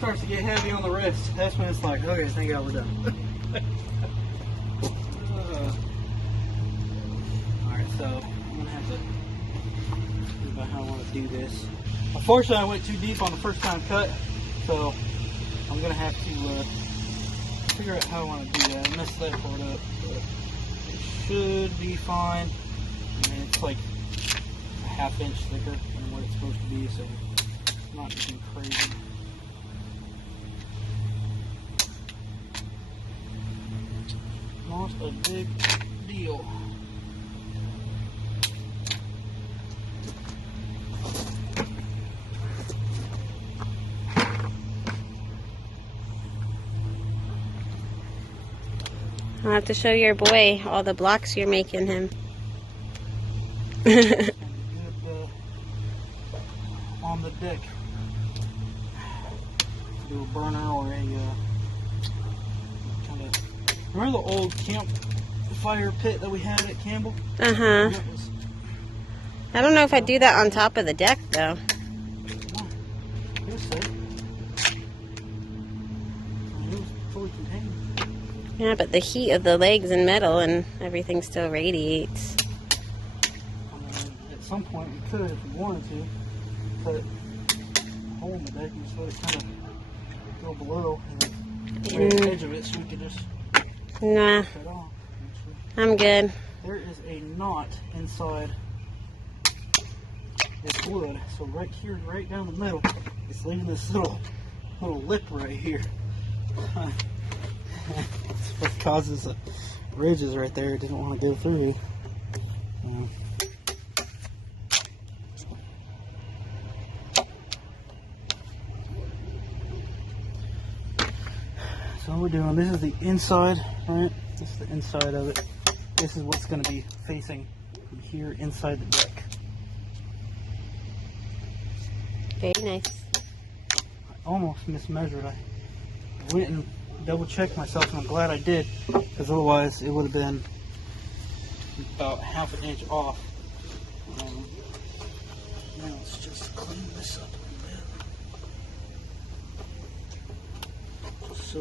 starts to get heavy on the wrist, that's when it's like, okay, thank God we're done. Alright, so I'm going to have to think about how I want to do this. Unfortunately, I went too deep on the first time cut, so I'm going to have to figure out how I want to do that. I messed that part up, but it should be fine. I mean, it's like a ½ inch thicker than what it's supposed to be, so it's not anything crazy. Not a big deal. I'll have to show your boy all the blocks you're making him. Good, on the deck. Do a burner or a kind of. Remember the old campfire pit that we had at Campbell? Uh-huh. I don't know if I'd do that on top of the deck, though. It was safe. It was fully contained. Yeah, but the heat of the legs and metal and everything still radiates. At some point we could, if we wanted to, put a hole in the deck and just let it kind of go below and right at the edge of it so we could just Nah, cut off. I'm good. There is a knot inside this wood, so right here, right down the middle, it's leaving this little lip right here. That's what causes the ridges right there. It didn't want to go through. So what we're doing, this is the inside, right? This is the inside of it. This is what's going to be facing from here inside the deck. Very nice. I almost mismeasured. I went and double checked myself, and I'm glad I did, because otherwise it would have been about ½ inch off. Now let's just clean this up a bit. So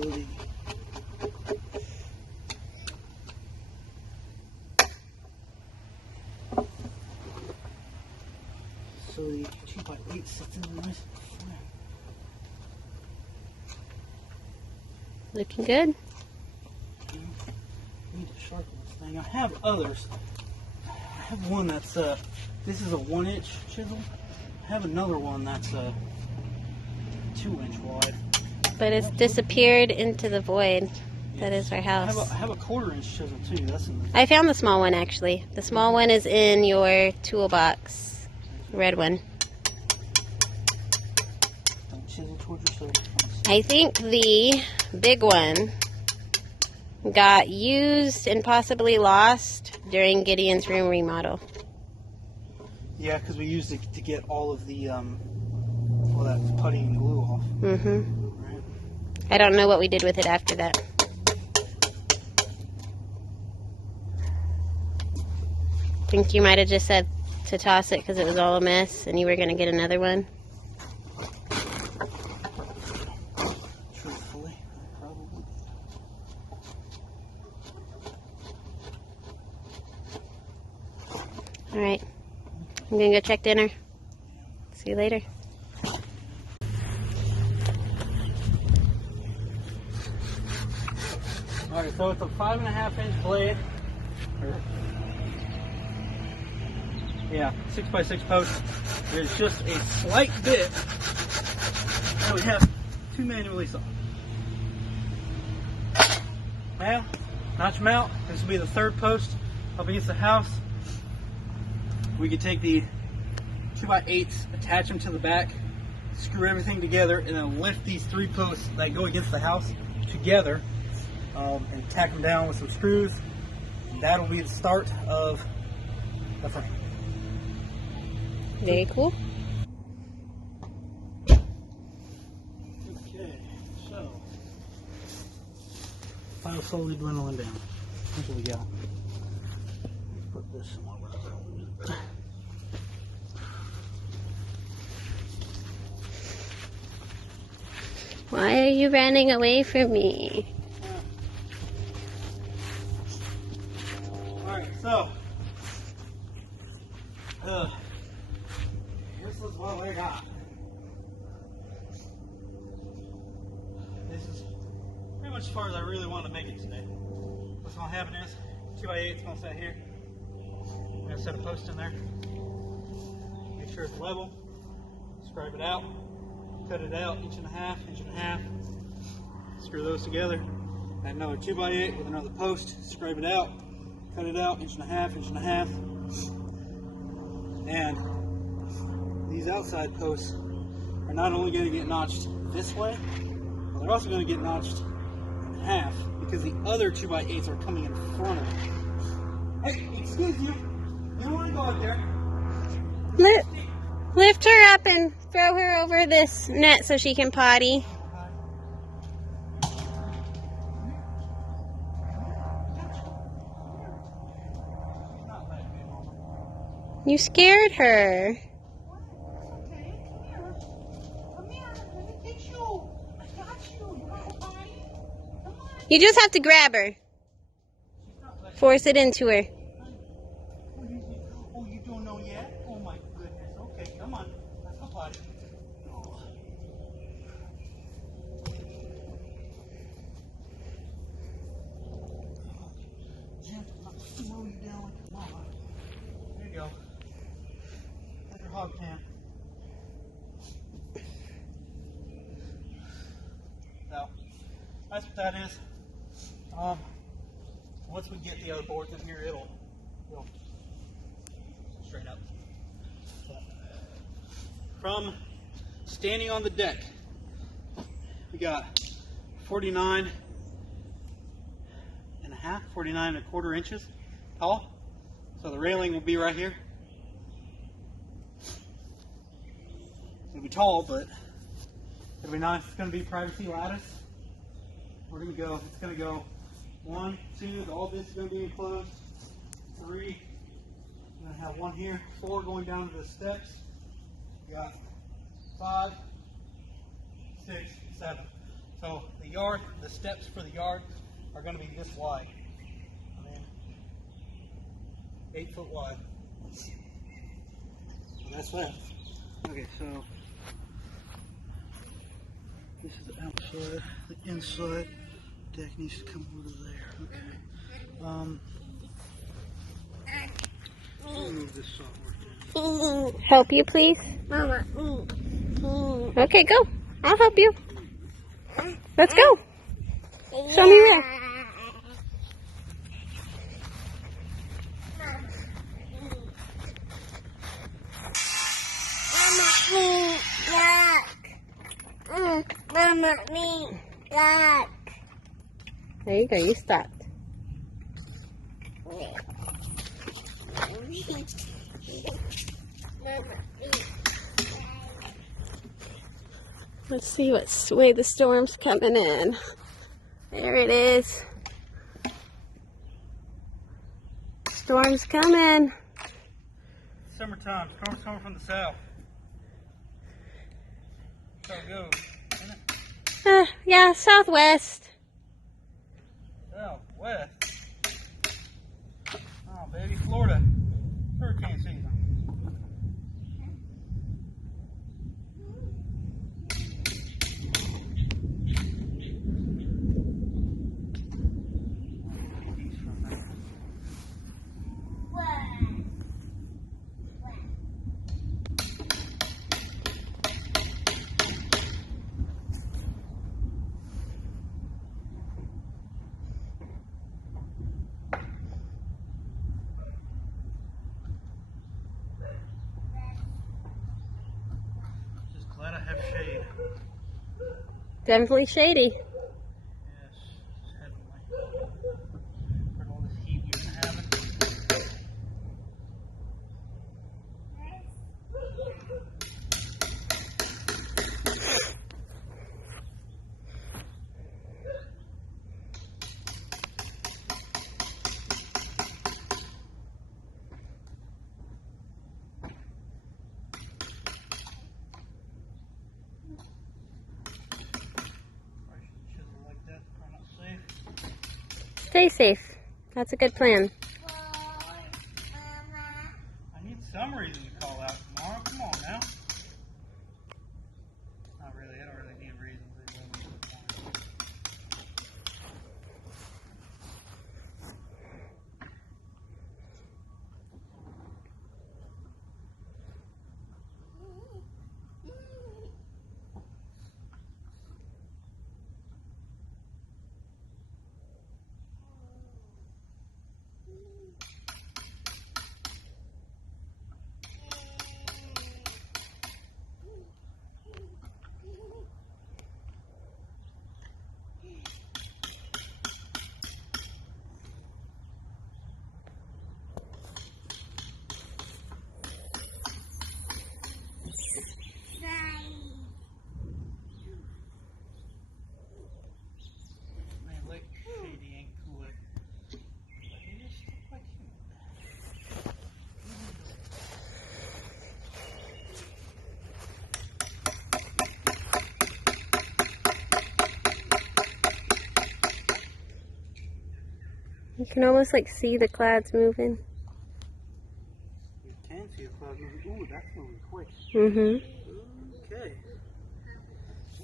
the 2x8 sits in there nice. Looking good. I need to sharpen this thing. I have others. I have one that's this is a 1-inch chisel. I have another one that's 2-inch wide. But it's disappeared into the void. That is our house. I have a 1/4-inch chisel too. That's in the I found the small one, actually. The small one is in your toolbox. Red one. Don't chisel towards yourself. I think the big one got used and possibly lost during Gideon's room remodel. Yeah, because we used it to get all of the all that putty and glue off. Mm-hmm. Right? I don't know what we did with it after that. I think you might have just said to toss it because it was all a mess and you were going to get another one. Truthfully, probably. All right. I'm going to go check dinner. See you later. Alright, so it's a 5.5-inch blade. Yeah, 6x6 post. There's just a slight bit that we have to manually saw. Now, notch them out. This will be the 3rd post up against the house. We could take the 2x8s, attach them to the back, screw everything together, and then lift these 3 posts that go against the house together and tack them down with some screws. And that'll be the start of the frame. Very cool. Okay, so fire slowly dwindling down. Here's what we got. Let's put this somewhere. Why are you running away from me? Alright, so this is what we got. This is pretty much as far as I really want to make it today. What's going to happen is 2x8 is going to sit here. I'm going to set a post in there. Make sure it's level. Scrape it out. Cut it out, inch and a half, inch and a half. Screw those together. Add another 2x8 with another post. Scrape it out. Cut it out, inch and a half, inch and a half. And these outside posts are not only going to get notched this way, but they're also going to get notched in half because the other 2x8s are coming in front of it. Hey, excuse you. You don't want to go out there. Lift her up and throw her over this net so she can potty. You scared her. Okay, come here. Come here. Let me get you. I got you. You want to potty? Come on. You just have to grab her. Force it into her. Oh, you don't know yet? Oh my goodness. Okay, come on. Let's go potty. Oh. Jim, I'm going to slow you down like your mama. There you go. That's your hog pan. So, that's what that is. Once we get the other boards in here, it'll straight up. But from standing on the deck, we got 49 and a half, 49 and a quarter inches tall. So the railing will be right here. It'll be tall, but it'll be nice. It's going to be privacy lattice. We're going to go, it's going to go 1, 2, all this is going to be enclosed. 3, I'm going to have 1 here. 4 going down to the steps. We got 5, 6, 7. So the yard, the steps for the yard are going to be this wide. I mean, 8 foot wide. And that's that. Okay, so this is the outside. The inside deck needs to come over to there. Okay. I'll move this software. Help you, please? Mama. Okay, go. I'll help you. Let's go. Show me where. Mama, me, look. There you go. You stopped. Let's see what way the storm's coming in. There it is. Storm's coming. Summertime. Storm's coming from the south. That's how it goes, isn't it? Yeah, southwest. Southwest. Oh, baby, Florida. Hurricane season. Glad I have shade. Definitely shady. Yes, it's heavenly. For all this heat we've been having. Stay safe. That's a good plan. I need some reason to call out tomorrow. Come on now. Not really. I don't really need reasons. You can almost like see the clouds moving. You can see the clouds moving. Ooh, that's moving quick. Mm-hmm. Okay.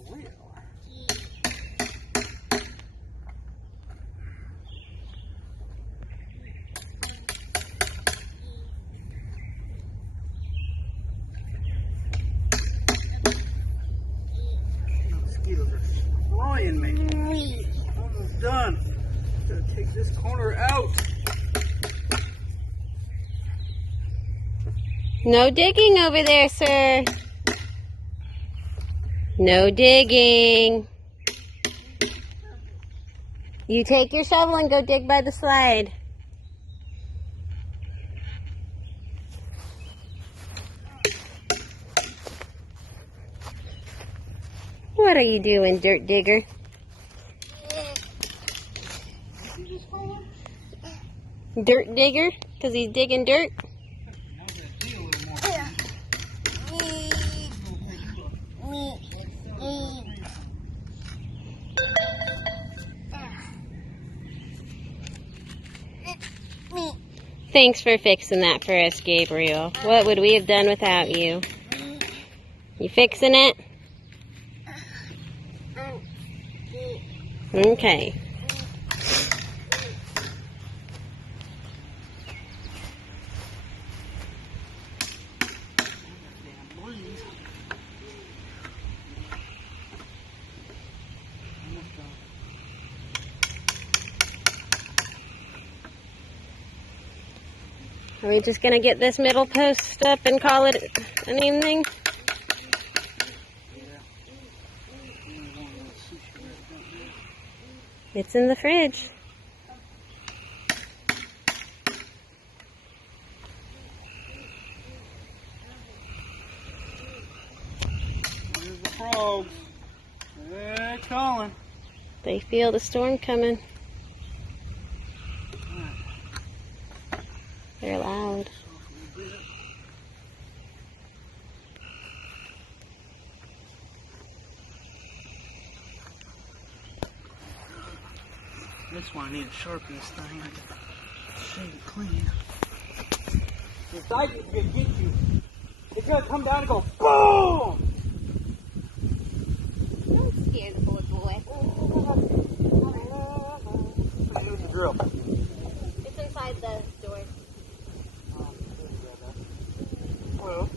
Well. Mosquitoes are flying me. Almost done. Gotta take this corner out. No digging over there, sir. No digging. You take your shovel and go dig by the slide. What are you doing, dirt digger? Dirt digger? Because he's digging dirt? Thanks for fixing that for us, Gabriel. What would we have done without you? You fixing it? Okay. Are we just going to get this middle post up and call it an evening? It's in the fridge. There's the frogs. They're calling. They feel the storm coming. They're loud. This one I need to sharpen this thing. I can shave it clean. This dike is gonna get you. It's gonna come down and go boom! Don't scare the boy. Use the drill. It's inside the door. Well,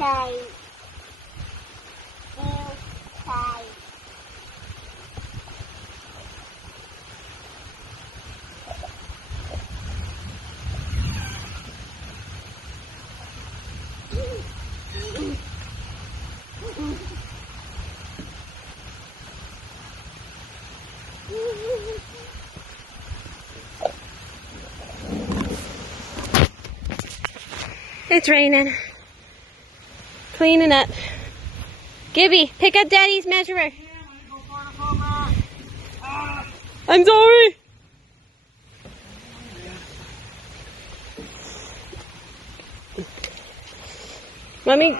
inside. Inside. It's raining. Cleaning up. Gibby, pick up Daddy's measurer. I'm sorry. Let me.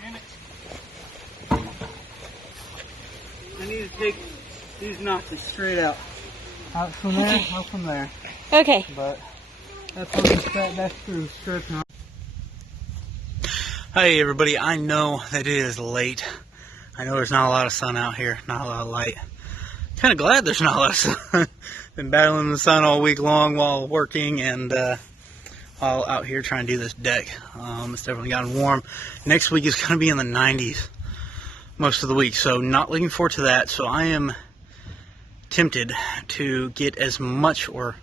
Damn it. I need to take these notches straight out. Out from there, out from there. Okay. But that's what that screw stripped on. Hey everybody, I know that it is late. I know there's not a lot of sun out here, not a lot of light. Kind of glad there's not a lot of sun. Been battling the sun all week long while working and while out here trying to do this deck. It's definitely gotten warm. Next week is going to be in the 90s most of the week, so not looking forward to that. So I am tempted to get as much, or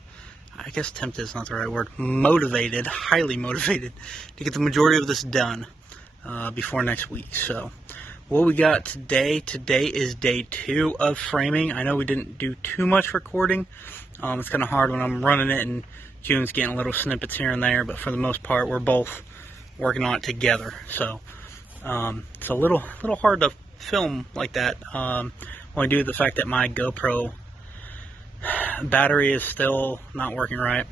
I guess tempted is not the right word, motivated, highly motivated to get the majority of this done before next week. So what we got today is day 2 of framing. I know we didn't do too much recording. It's kind of hard when I'm running it and June's getting little snippets here and there, but for the most part we're both working on it together. So it's a little hard to film like that, only due to the fact that my GoPro battery is still not working right,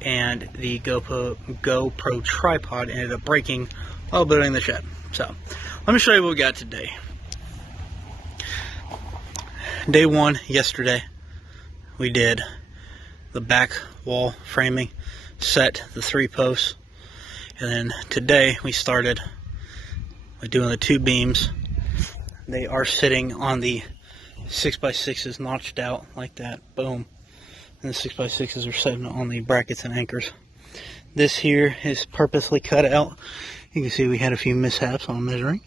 and the GoPro tripod ended up breaking while building the shed. So let me show you what we got today. Day 1 yesterday, we did the back wall framing, set the 3 posts, and then today we started by doing the 2 beams. They are sitting on the 6x6s notched out like that, boom, and the 6x6s are sitting on the brackets and anchors. This here is purposely cut out. You can see we had a few mishaps on measuring.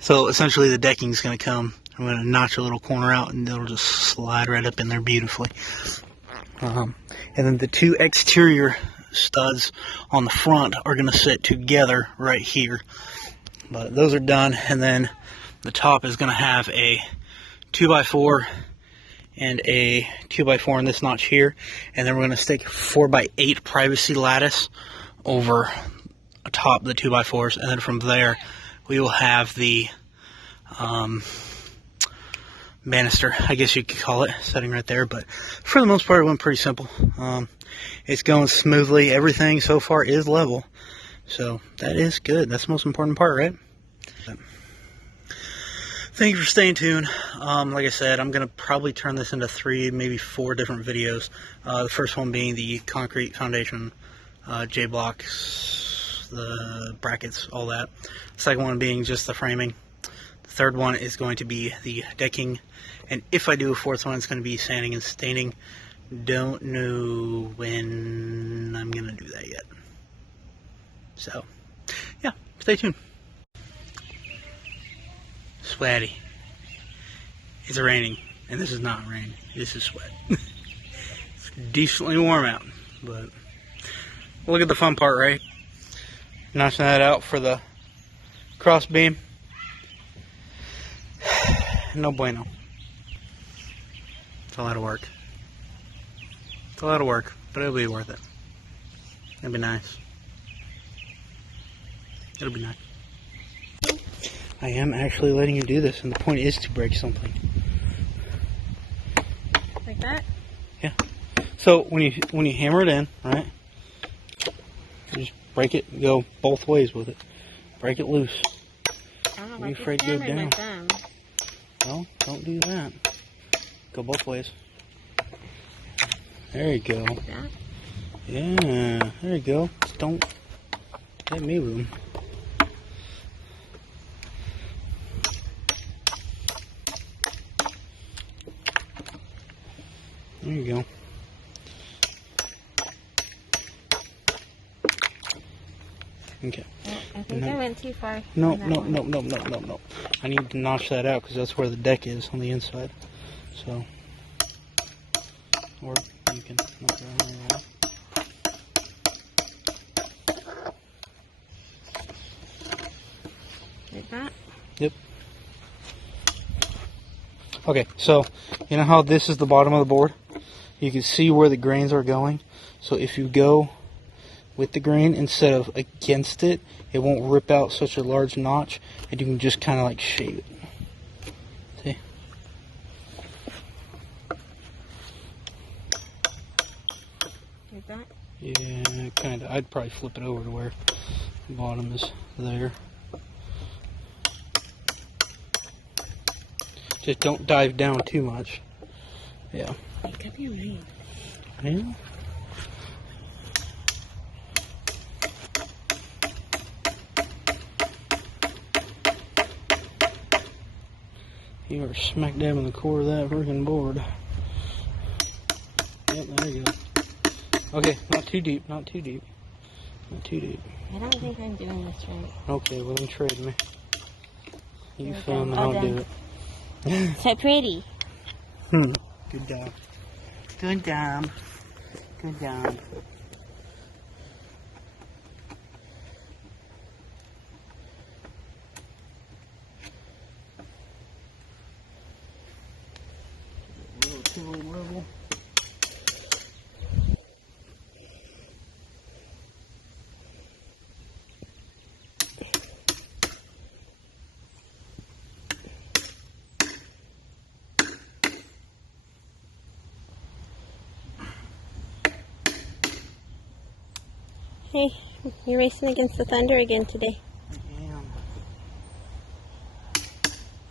So essentially the decking is going to come, I'm going to notch a little corner out and it'll just slide right up in there beautifully. And then the 2 exterior studs on the front are going to sit together right here. But those are done, and then the top is going to have a 2x4 and a 2x4 in this notch here, and then we're going to stick 4x8 privacy lattice over atop the 2x4s, and then from there we will have the banister, I guess you could call it, setting right there. But for the most part it went pretty simple. It's going smoothly. Everything so far is level, so that is good. That's the most important part, right? Thank you for staying tuned. Like I said, I'm going to probably turn this into 3, maybe 4 different videos. The first one being the concrete foundation, J-blocks, the brackets, all that. The second one being just the framing. The third one is going to be the decking. And if I do a 4th one, it's going to be sanding and staining. Don't know when I'm going to do that yet. So, yeah, stay tuned. Sweaty. It's raining, and this is not rain. This is sweat. It's decently warm out, but look at the fun part, right? Notching that out for the cross beam. No bueno. It's a lot of work. It's a lot of work, but it'll be worth it. It'll be nice. It'll be nice. I am actually letting you do this, and the point is to break something. Like that? Yeah. So when you hammer it in, right? You just break it, go both ways with it. Break it loose. I don't know if Be I afraid can to go hammer my down. thumb. Well, don't do that. Go both ways. There you go. Like that? Yeah, there you go. Don't let me room. There you go. Okay. Oh, I think I went too far. No, on that no, one. no, no, no, no, no. I need to notch that out because that's where the deck is on the inside. So, or you can knock it out. Like that? Yep. Okay, so you know how this is the bottom of the board? You can see where the grains are going. So if you go with the grain instead of against it, it won't rip out such a large notch, and you can just kind of like shave it. See? Like that? Yeah, kind of. I'd probably flip it over to where the bottom is there. Just don't dive down too much. Yeah. It could be mine. Yeah. You are smack dab in the core of that freaking board. Yep, there you go. Okay, not too deep, not too deep. Not too deep. I don't think I'm doing this right. Okay, well then trade me. You Here we film go. and All I'll do done. it. So pretty. Good job. Good job. Good job. Level. Hey, you're racing against the thunder again today. I am.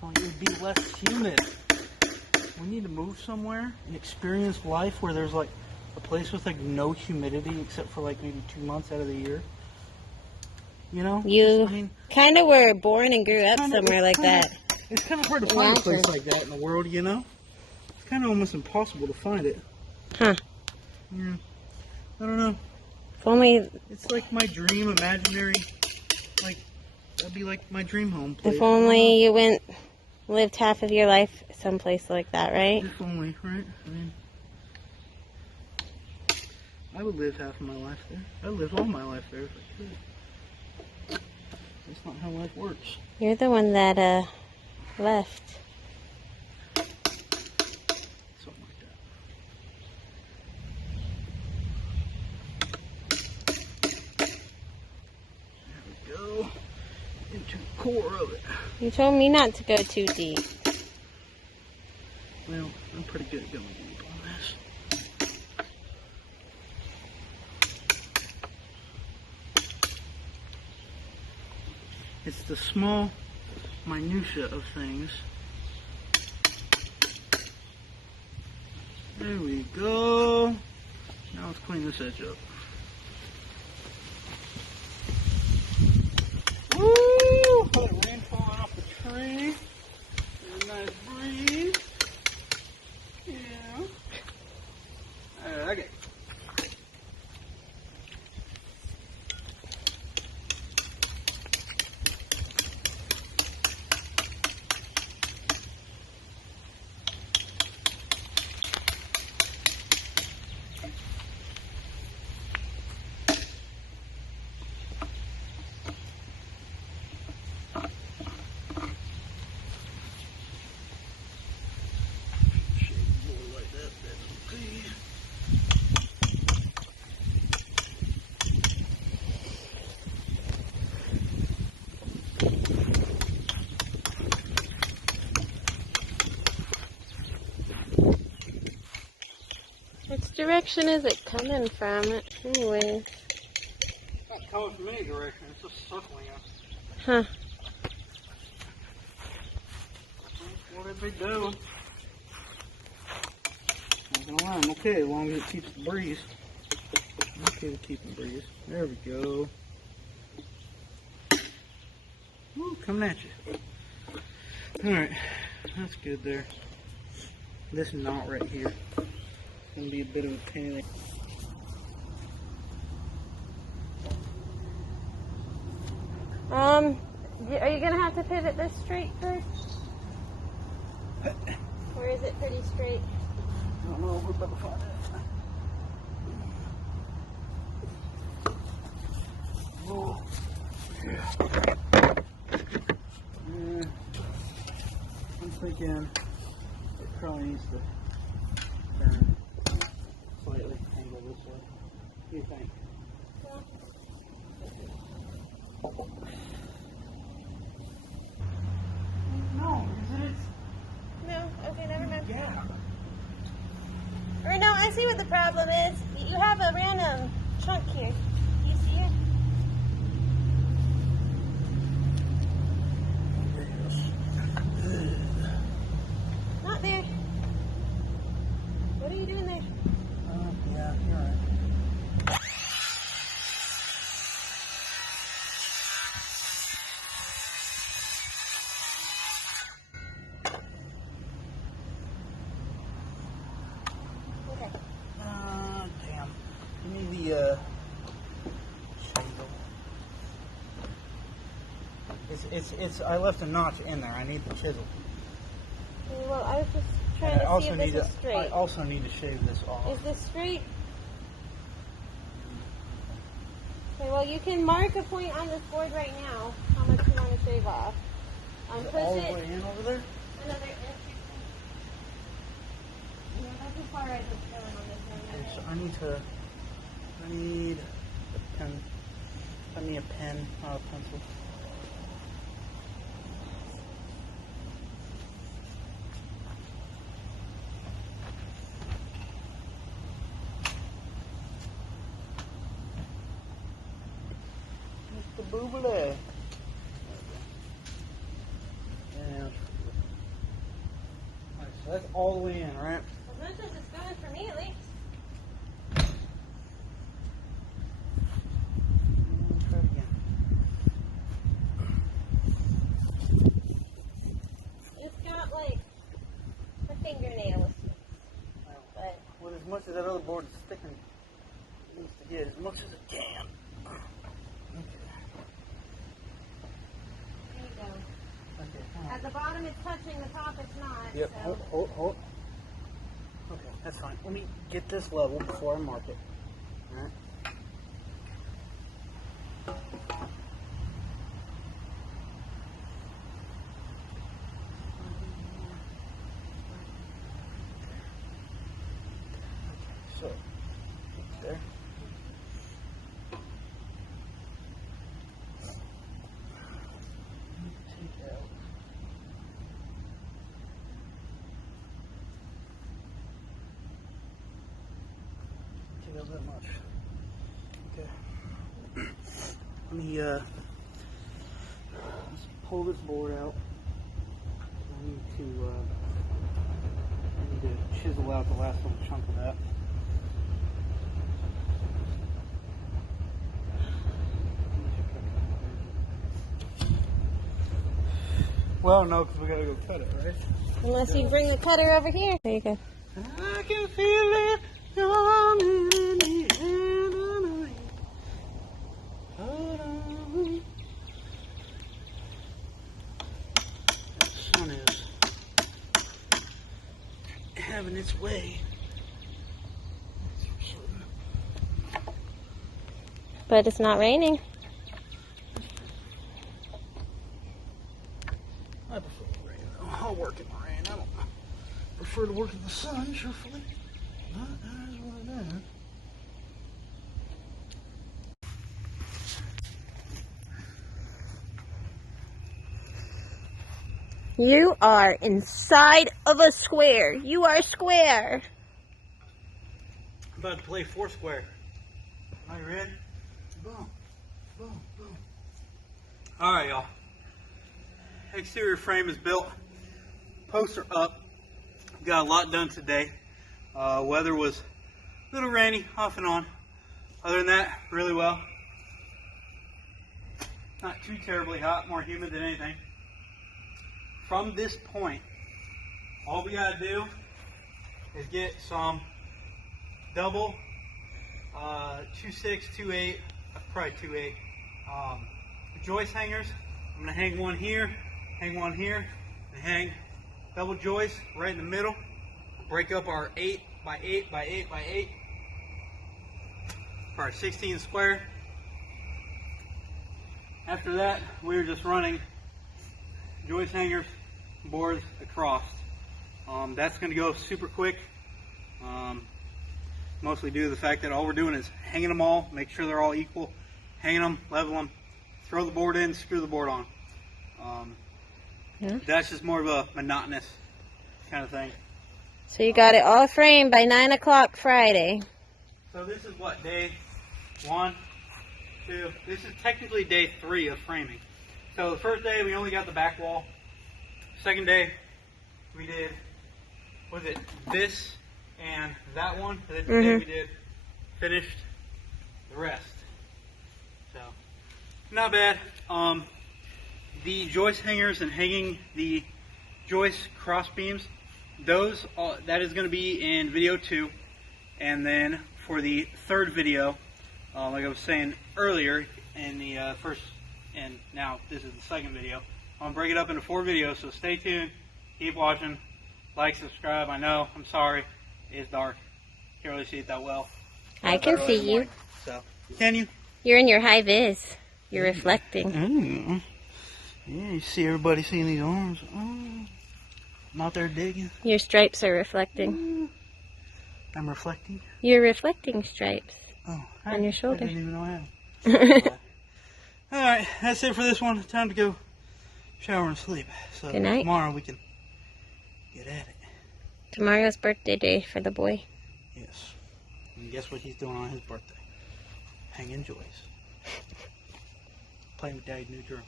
Oh, it would be less humid. We need to move somewhere and experience life where there's like a place with like no humidity except for like maybe 2 months out of the year. You know? You I mean, kind of were born and grew up somewhere like that. It's kind of hard to find a place Imagine. like that in the world, you know? It's kind of almost impossible to find it. Huh. Yeah. I don't know. If only, It's like my dream, imaginary, like, that'd be like my dream home place. if only you lived half of your life someplace like that, right? If only, right? I mean, I would live half of my life there. I lived all my life there if I could. That's not how life works. You're the one that left. Something like that. There we go. Into the core of it. You told me not to go too deep. Well, I'm pretty good at going deep on this. It's the small minutia of things. There we go. Now let's clean this edge up. Woo! That rain falling off the tree. There's a nice breeze. Yeah. Okay. Which direction is it coming from? Anyways. It's not coming from any direction, it's just circling us. Huh. What did they do? I'm gonna lie, I'm okay as long as it keeps the breeze. I'm okay with keeping the breeze. There we go. Woo, coming at you. Alright, that's good there. This knot right here is gonna be a bit of a pain. Are you gonna have to pivot this straight first? Or is it pretty straight? I don't know if we're about to find it. Oh. Yeah. I'm thinking it probably needs to turn slightly, angle this way. What do you think? No, is it? No? Okay, never mind. Yeah. Or no, I see what the problem is. You have a random chunk here. Do you see it? Not there. What are you doing there? Yeah, you're right. Okay. Damn. Give me the, chisel. It's, I left a notch in there. I need the chisel. Okay, well, I was just trying And to I see also if need this to, is straight. I also need to shave this off. Is this straight? Okay, well, you can mark a point on this board right now, how much you want to shave off. Is it Push all it the way in over there? another inch. Yeah, that's as far as it's going on this one. Okay, so I need a pen. I need a pen, not a pencil. Mr. Boobly. Yeah. Alright, so that's all the way in, right? As much as it's going for me, at least. Try it again. It's got, like, a fingernail. But With as much as that other board is sticking, it needs to get as much as it can. Okay. there you go. Okay. At the bottom it's touching, the top it's not. Yep. So. Hold. Okay, that's fine. Let me get this level before I mark it. All right. So, there. Take out. Take out that much. Okay. Let me let's pull this board out. I need to chisel out the last little chunk of that. Well, no, because we gotta go cut it, right? Unless you bring the cutter over here. There you go. I can feel it coming in the air tonight. Hold on. The sun is having its way. But it's not raining. I prefer the rain. I'll work in the rain. I don't prefer to work in the sun, truthfully. But that is what it is. You are inside of a square. You are square. I'm about to play Foursquare. Are you ready? Boom, boom, boom. All right, y'all. Exterior frame is built. Posts are up. Got a lot done today. Weather was a little rainy, off and on. Other than that, really well. Not too terribly hot, more humid than anything. From this point, all we gotta do is get some double 2.6, 2.8, probably 2.8 joist hangers I'm going to hang one here, and hang double joist right in the middle. Break up our 8 by 8 by 8 by 8 for our 16 square. After that, we're just running joist hangers, boards across. That's going to go super quick. Mostly due to the fact that all we're doing is hanging them all, make sure they're all equal, hanging them, level them, throw the board in, screw the board on. That's just more of a monotonous kind of thing. So you got it all framed by 9 o'clock Friday. So this is what, day 1, 2, this is technically day 3 of framing. So the first day we only got the back wall. Second day we did, what was it, this and that one. And then today we did, finished the rest. So, not bad. The joist hangers and hanging the joist cross beams, those, that is going to be in video 2. And then for the third video, like I was saying earlier in the first, and now this is the second video, I'm going to break it up into 4 videos, so stay tuned, keep watching, like, subscribe. I know, I'm sorry, it's dark, can't really see it that well. I can see you. So, can you? You're in your high vis. You're reflecting. Yeah, you see everybody seeing these arms. I'm out there digging. Your stripes are reflecting. I'm reflecting. You're reflecting stripes on your I shoulder. didn't even know I had. Alright, that's it for this one. Time to go shower and sleep. So Good night. Tomorrow we can get at it. Tomorrow's birthday day for the boy. Yes. And guess what he's doing on his birthday? Hanging joists. Playing with Daddy's new drum.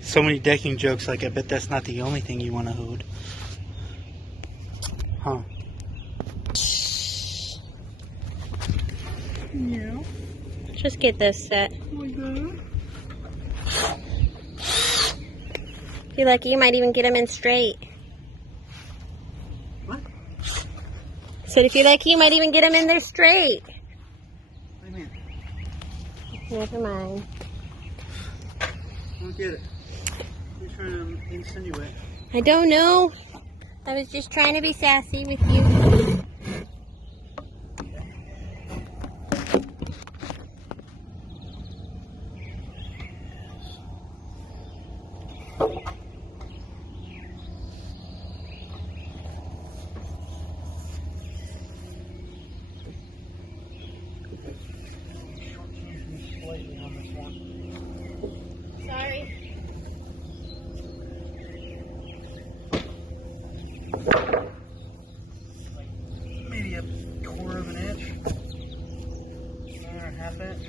So many decking jokes, like I bet that's not the only thing you want to hold. Huh? Yeah. Just get those set. Like that. If you're lucky, you might even get them in straight. What? Said if you're lucky, you might even get them in there straight. What do you mean? Never mind. I don't get it. You're trying to insinuate. I don't know. I was just trying to be sassy with you. Sorry. Maybe a quarter of an inch. Or a half inch.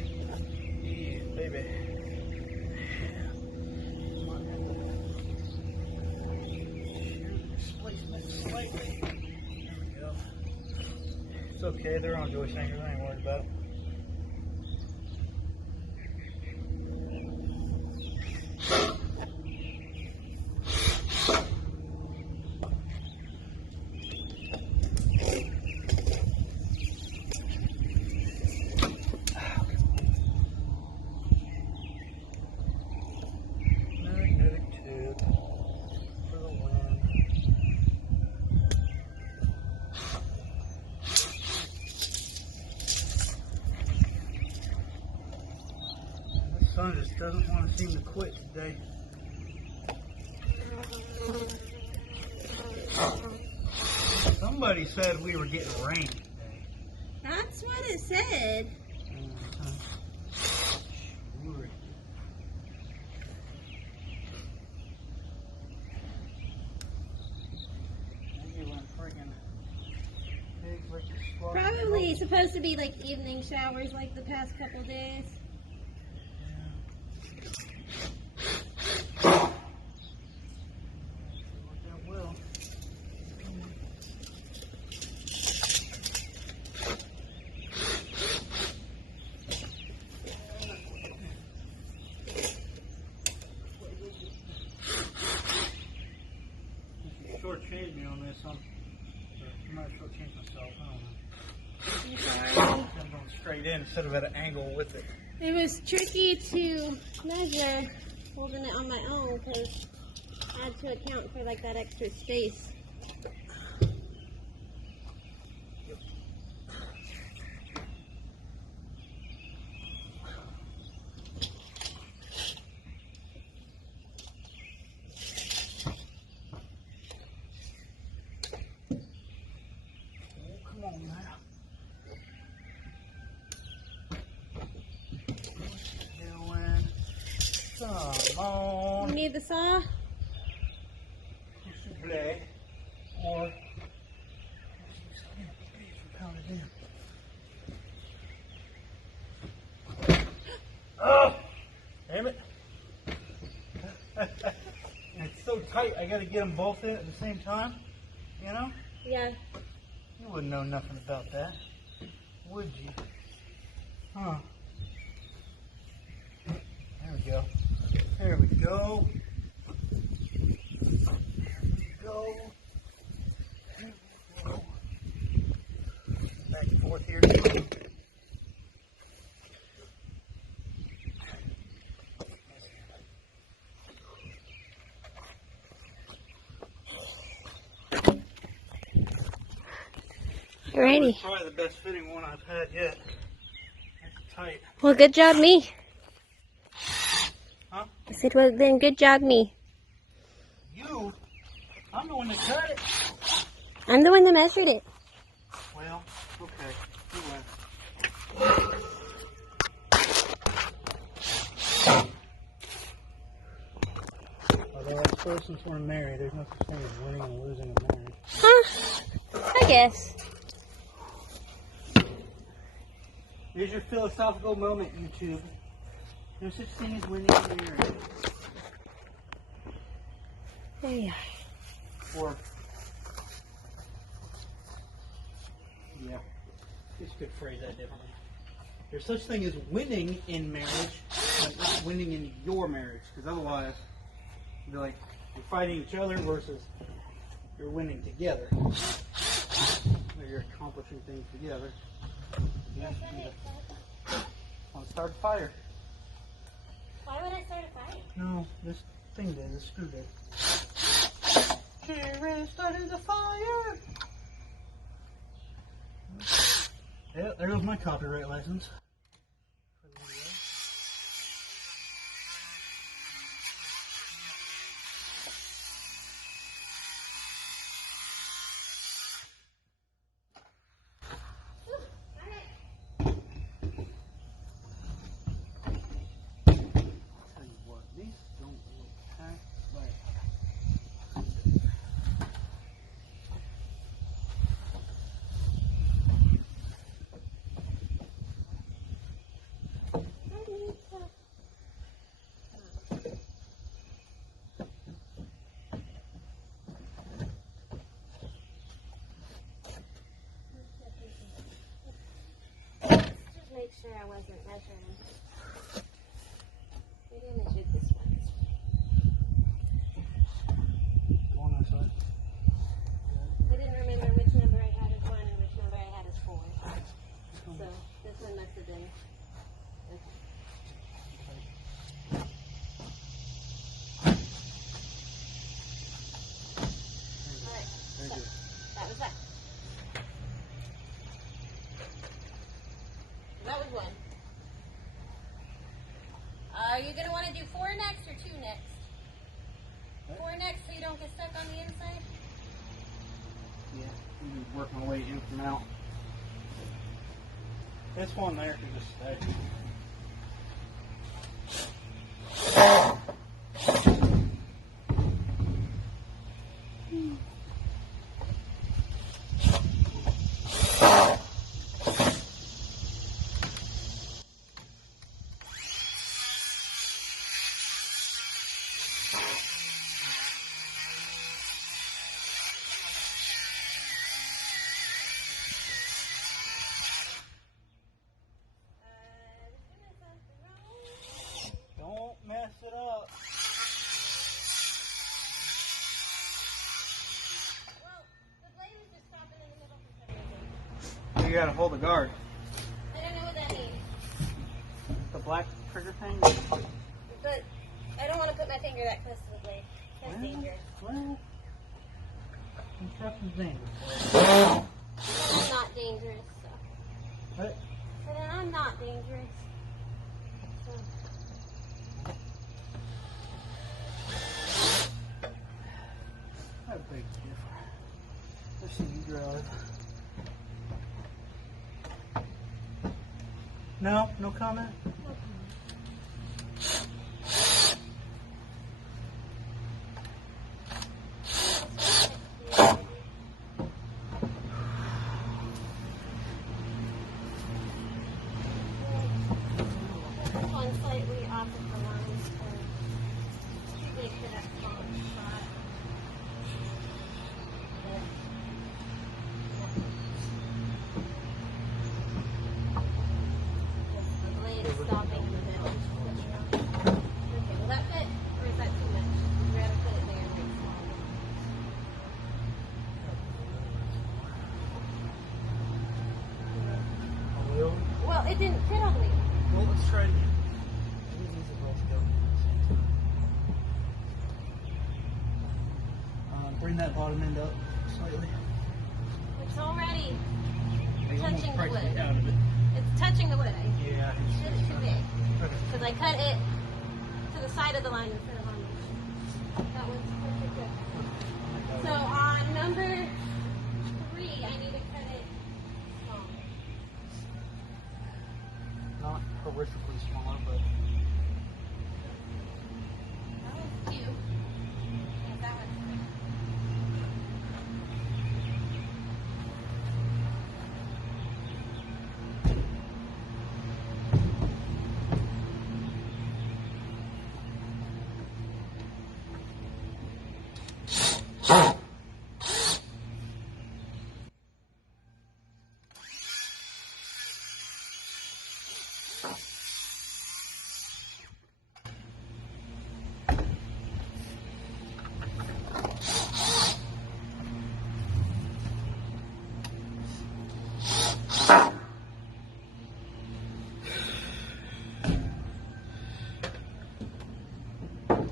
Yeah, baby. Might have to shear the displacement slightly. There we go. It's okay, they're on joist hangers, I ain't worried about it. Sun just doesn't want to seem to quit today. Somebody said we were getting rain today. That's what it said. Sure. Probably supposed to be like evening showers like the past couple days. Shortchanged me on this. I might shortchange myself. I don't know. I'm sorry. I'm going straight in instead of at an angle with it. It was tricky to measure. holding it on my own because I had to account for like that extra space. Come on now. Come on. You need the saw? Blade. Or pound it in. Oh! Damn it. It's so tight, I gotta get them both in at the same time. You know? Yeah. You wouldn't know nothing about that, would you? Huh. There we go. There we go. There we go. There we go. Back and forth here. Alrighty. Probably the best fitting one I've had yet. That's tight. Well, good job, me. Huh? I said, well, then good job, me. You? I'm the one that cut it. I'm the one that measured it. Well, okay. You win. Although I suppose since we're married, there's no such thing as winning and losing a marriage. Huh? I guess. Here's your philosophical moment, YouTube. No such thing as winning a marriage. There you are. Or, yeah, this could phrase that differently. There's such thing as winning in marriage, but not winning in your marriage. Because otherwise, you're like, you're fighting each other versus you're winning together. Or you're accomplishing things together. Yeah, I'll start a fire. Why would I start a fire? No, this thing did, this screw did. Jerrid started the fire! Yeah, there goes my copyright license. Make sure I wasn't measuring. Maybe I measured this one. One on side. I didn't remember which number I had as 1 and which number I had as 4. So this one must have been. Alright, Very good. that was that. That was 1. Are you going to want to do 4 next or 2 next? What? 4 next so you don't get stuck on the inside? Yeah, I'm going to work my way in from out. This one there can just stay. Don't mess it up. Well, the blade is just stopping in the middle for some reason. You gotta hold the guard. I don't know what that means. The black trigger thing? But I don't want to put my finger that close to the blade. That's dangerous. Well, construction's dangerous. I'm not dangerous. So. What? And then I'm not dangerous. So. I beg to differ. Let's see you drive. No? No comment? One slightly off of the line, so too big for that small spot. The blade is stopping in the middle. Okay, will that fit? Or is that too much? Would you rather put it there and make it smaller? Well, it didn't fit all the way. Well, let's try it again. Bring that bottom end up slightly. It's already They almost touching the priced me wood. out of it. It's touching the wood. I Yeah, did it too big. Okay. Because I cut it to the side of the line instead of on the. That one's perfect. Good. So on number 3, I need to cut it smaller. Not horrifically smaller, but That one's 2. Yeah, that one's 3.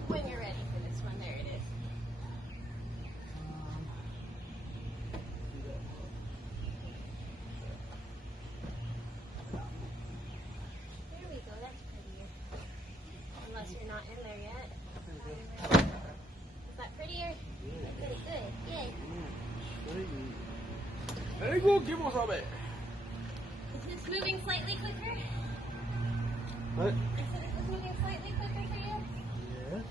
When you're ready for this one, there it is. There we go, that's prettier. Unless you're not in there yet. Is that prettier? Good, good, yay. There you go, give us all that. Is this moving slightly quicker? What? I said, is this moving slightly quicker for you? Yes.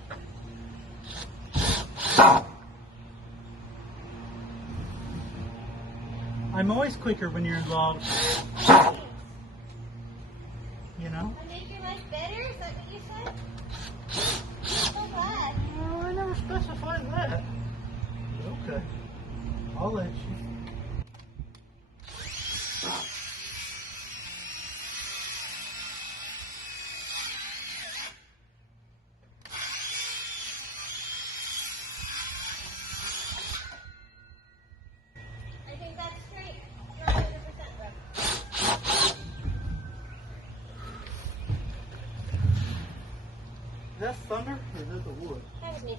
I'm always quicker when you're involved. You know? I make your life better? Is that what you said? I'm so glad. No, I never specified that. Okay. I'll let you. I think that's straight. You're 100% right. Is that thunder or is that the wood? That was me.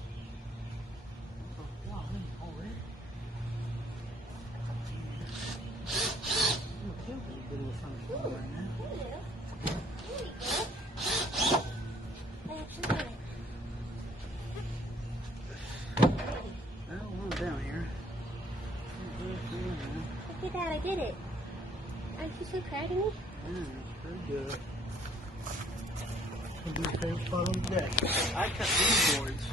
Wow, already? I'm a bit of a thunderstorm right now. There you go. I actually did it. Well, we're down here. Look at that, I did it. Aren't you so proud of me? Yeah, pretty good. Could be a favorite spot on the deck. I cut these boards.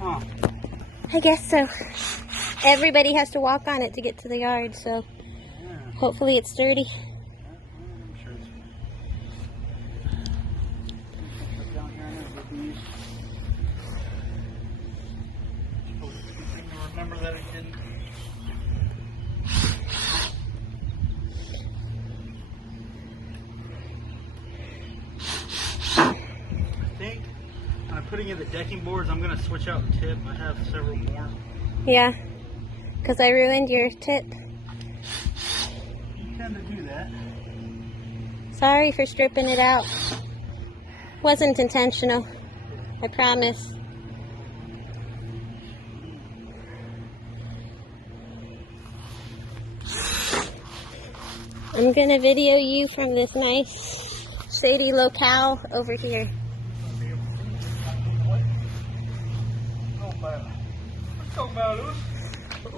Huh. I guess so. Everybody has to walk on it to get to the yard, so Yeah. hopefully it's sturdy. I'm sure it's fine. Down here, I know the bees. Remember that I didn't. I think when I'm putting in the decking boards, I'm going to switch out the tip. I have several more. Yeah, because I ruined your tip. You tend to do that. Sorry for stripping it out. Wasn't intentional. I promise. I'm gonna video you from this nice shady locale over here.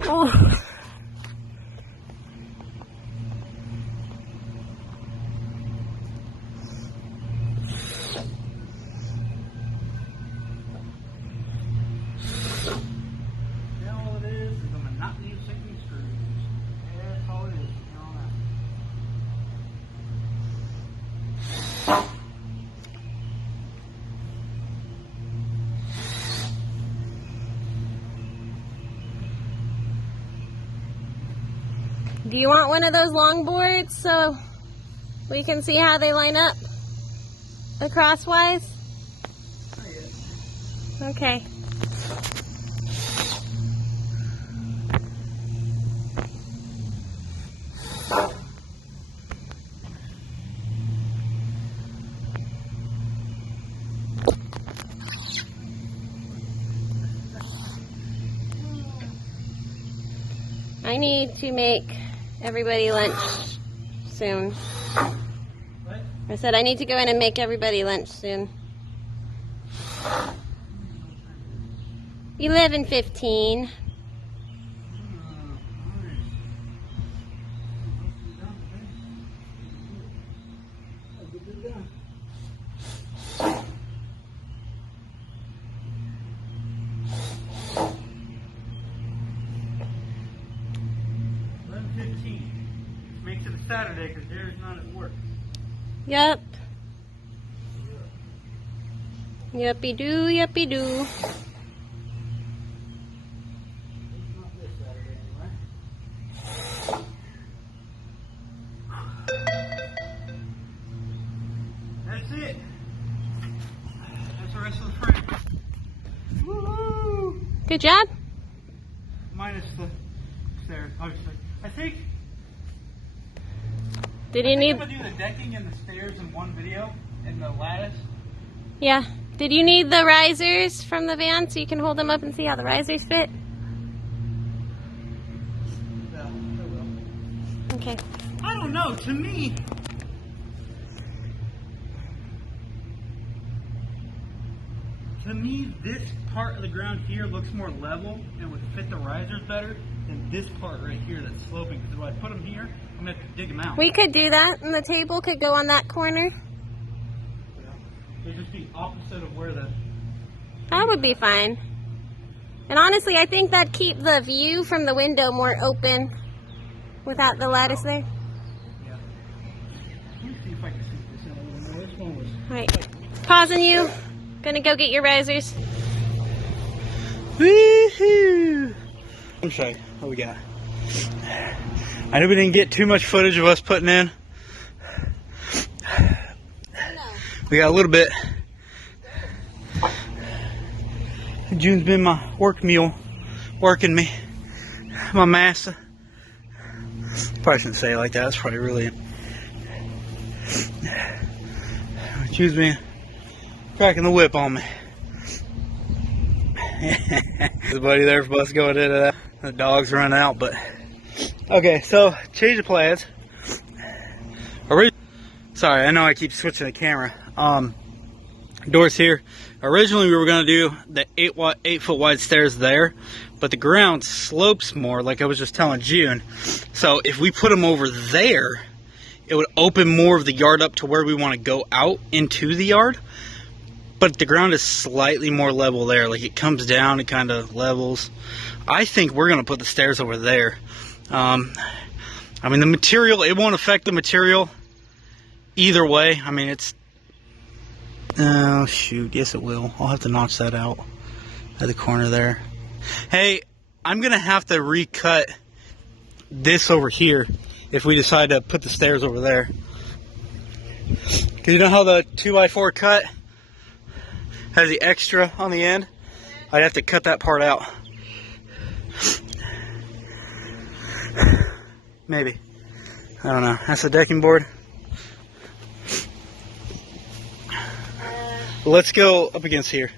Oh. Do you want one of those long boards so we can see how they line up acrosswise? Okay. I need to make everybody lunch soon. What? I said I need to go in and make everybody lunch soon. 11:15. Makes it a Saturday because Jerry's not at work. Yep. Yuppie doo, yuppie doo. Not this Saturday anyway. That's it. That's the rest of the frame. Woohoo! Good job. Minus the stairs, obviously. I think Did you need? I'm gonna do the decking and the stairs in one video and the lattice. Yeah. Did you need the risers from the van so you can hold them up and see how the risers fit? Yeah, I will. Okay. I don't know. To me, this part of the ground here looks more level and would fit the risers better than this part right here that's sloping. Because if I put them here, I'm gonna have to dig them out. We could do that, and the table could go on that corner. It'd just be opposite of where the. That would be fine. And honestly, I think that'd keep the view from the window more open without the lattice there. Yeah. Let me see if I can see this out a little more. This one was. Alright. Pausing you. Gonna go get your risers. Woohoo! Let me show you what we got. I know we didn't get too much footage of us putting in. We got a little bit. June's been my work mule, working me, my massa. Probably shouldn't say it like that. That's probably really. June's been cracking the whip on me. There's a buddy there for us going into that. The dog's running out, but okay. So change of plans. Sorry, I know I keep switching the camera. Doors here. Originally we were going to do the 8 foot wide stairs there, but the ground slopes more, like I was just telling June. So if we put them over there, it would open more of the yard up to where we want to go out into the yard. But the ground is slightly more level there. Like it comes down, it kind of levels. I think we're going to put the stairs over there. I mean, the material, it won't affect the material either way. I mean, it's... Oh, shoot. Yes, it will. I'll have to notch that out at the corner there. Hey, I'm going to have to recut this over here if we decide to put the stairs over there. Because you know how the 2x4 cut has the extra on the end? I'd have to cut that part out. Maybe. I don't know. That's the decking board. Let's go up against here.